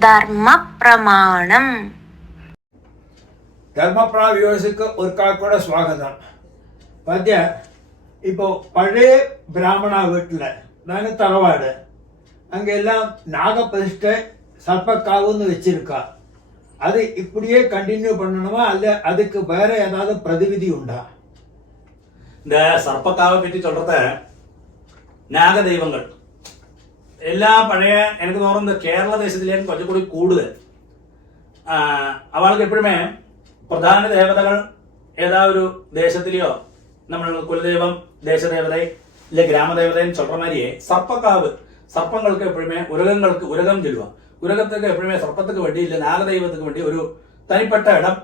ധർമ്മ പ്രമാണം. ധർമ്മപ്രമാണ വ്യൂവേഴ്സിക്ക് ഒരിക്കൽക്കൂടെ സ്വാഗതം. പദ്യ இப்போ பழைய பிராமணா வீட்டில் நாங்கள் தரவாடு அங்கே எல்லாம் நாகப்பிரதிஷ்டை சர்ப்பக்காவுன்னு வச்சிருக்கா. அது இப்படியே கண்டினியூ பண்ணணுமா அல்ல அதுக்கு வேற ஏதாவது பிரதிவிதி உண்டா? இந்த சர்ப்பக்காவை பற்றி சொல்றத നാഗ ദൈവങ്ങൾ എല്ലാ പഴയ എനിക്ക് തോന്നുന്നത് കേരള ദേശത്തിലേക്ക് കുറച്ചുകൂടി കൂടുതൽ അവൾക്ക് എപ്പോഴുമേ പ്രധാന ദേവതകൾ ഏതാ ഒരു ദേശത്തിലെയോ നമ്മൾ കുലദൈവം ദേശദേവത ഇല്ല ഗ്രാമദേവതയും சொல்ற மாதிரியே സർപ്പക്കാവ് സർപ്പങ്ങൾക്ക് എപ്പോഴുമേ ഉരകം ചൊല്ലുക. ഉരകത്തേക്ക് എപ്പോഴുമേ സർപ്പத்துக்கு വേണ്ടി ഇല്ല നാഗദൈവத்துக்கு വേണ്ടി ഒരു തനിപ്പെട്ട ഇടം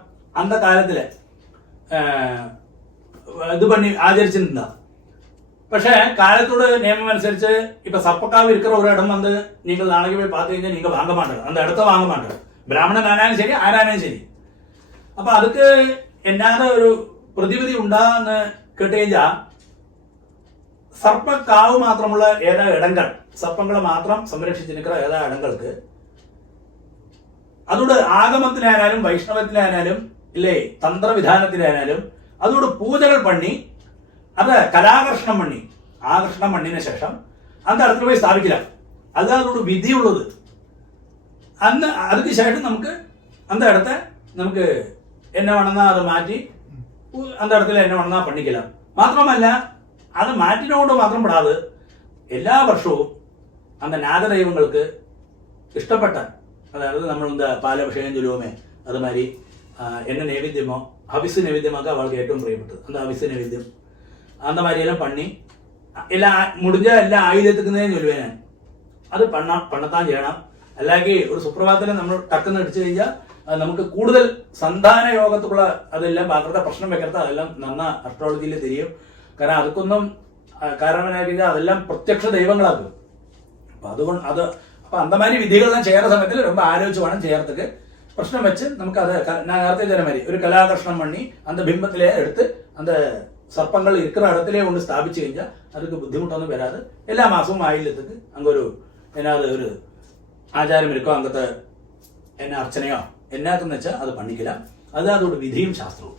അന്ത കാലത്തില് ഇത് പണി ആചരിച്ചിരുന്ന. പക്ഷേ காலத்தோட நியமம் அனுசரிச்சு இப்ப சர்ப்பக்காவு இருக்கிற ஒரு இடம் வந்து நீங்கள் நாளைக்கு போய் பார்த்தீங்கன்னா நீங்க வாங்க மாட்டீங்க, அந்த இடத்த வாங்க மாட்டீங்க. பிராமணன் ஆனாலும் சரி ആരാനും ശരി. അപ്പൊ அதுக்கு എന്നാத ഒരു പ്രതിവിധി ഉണ്ടാന്ന് കേട്ടുകഴിഞ്ഞാൽ സർപ്പക്കാവ് മാത്രമുള്ള ഏതാ ഇടങ്ങൾ സർപ്പങ്ങളെ മാത്രം സംരക്ഷിച്ചിരിക്കുന്ന ഏതാ ഇടങ്ങൾക്ക് അതോട് ആഗമത്തിലായാലും വൈഷ്ണവത്തിലായാലും ഇല്ലേ തന്ത്രവിധാനത്തിലായാലും അതോട് പൂജകൾ പണി അത് കലാകർഷണം പണി ആകർഷണം പണിന് ശേഷം அந்த இடத்துல போய் സ്ഥാപിക്കില്ല. അത് അതോട് വിധിയുള്ളത്. അന്ന് അതിന് ശേഷം നമുക്ക് அந்த இடத்த നമുക്ക് என்ன വേണമെന്നാ അത് മാറ്റി அந்த இடத்துல என்ன വേണമെന്നാ പണിക്കില്ല. മാത്രമല്ല അത് മാറ്റിനോട് മാത്രം പെടാതെ എല്ലാ വർഷവും அந்த നാഗദൈവങ്ങൾക്ക് ഇഷ്ടപ്പെട്ട അതായത് നമ്മൾ എന്താ പാലഭിഷേകം ചൊല്ലുവോമേ അതുമാതിരി എന്നെ നൈവേദ്യമോ ഹവിസ് നൈവേദ്യമൊക്കെ അവൾക്ക് ഏറ്റവും പ്രിയപ്പെട്ടത് அந்த ഹവിസ് നൈവേദ്യം அந்த மாதிரியெல்லாம் பண்ணி எல்லாம் முடிஞ்ச എല്ലാ ആയുധത്തിക്കുന്നതേ ചൊല്ലുവേ ഞാൻ. അത് പണ്ണത്താൻ ചെയ്യണം. അല്ലെങ്കിൽ ഒരു സുപ്രഭാതത്തിൽ നമ്മൾ ടക്കെന്ന് അടിച്ചു കഴിഞ്ഞാൽ നമുക്ക് കൂടുതൽ സന്താന യോഗത്തുള്ള അതെല്ലാം പാത്രത്തെ പ്രശ്നം വെക്കരുത്. അതെല്ലാം നന്ന അസ്ട്രോളജിയിൽ തിരിയും. കാരണം അതൊക്കൊന്നും കാരണമാക്കി അതെല്ലാം പ്രത്യക്ഷ ദൈവങ്ങളാക്കും. അപ്പൊ അതുകൊണ്ട് അത് അപ്പൊ അന്തമാരി വിധികളെല്ലാം ചെയ്യുന്ന സമയത്തിൽ ரொம்ப ആലോചിച്ച് വേണം ചെയ്യാത്തക്ക് പ്രശ്നം വെച്ച് നമുക്ക് അത് ഞാൻ നേരത്തെ തരമാതിരി ഒരു കലാകർഷണം പണി அந்த ബിംബത്തിലെ എടുത്ത് அந்த സർപ്പങ്ങൾ ഇരിക്കുന്ന ഇടത്തിലേ കൊണ്ട് സ്ഥാപിച്ചു കഴിഞ്ഞാൽ അതൊക്കെ ബുദ്ധിമുട്ടൊന്നും വരാതെ എല്ലാ മാസവും ആയില്ലത്തേക്ക് അങ്ങൊരു എന്നാത് ഒരു ആചാരം ഇരിക്കോ അങ്ങനത്തെ എന്നാ അർച്ചനയോ എന്നാക്കെന്ന് വെച്ചാൽ അത് പണിക്കില്ല. അത് അതോട് വിധിയും ശാസ്ത്രവും.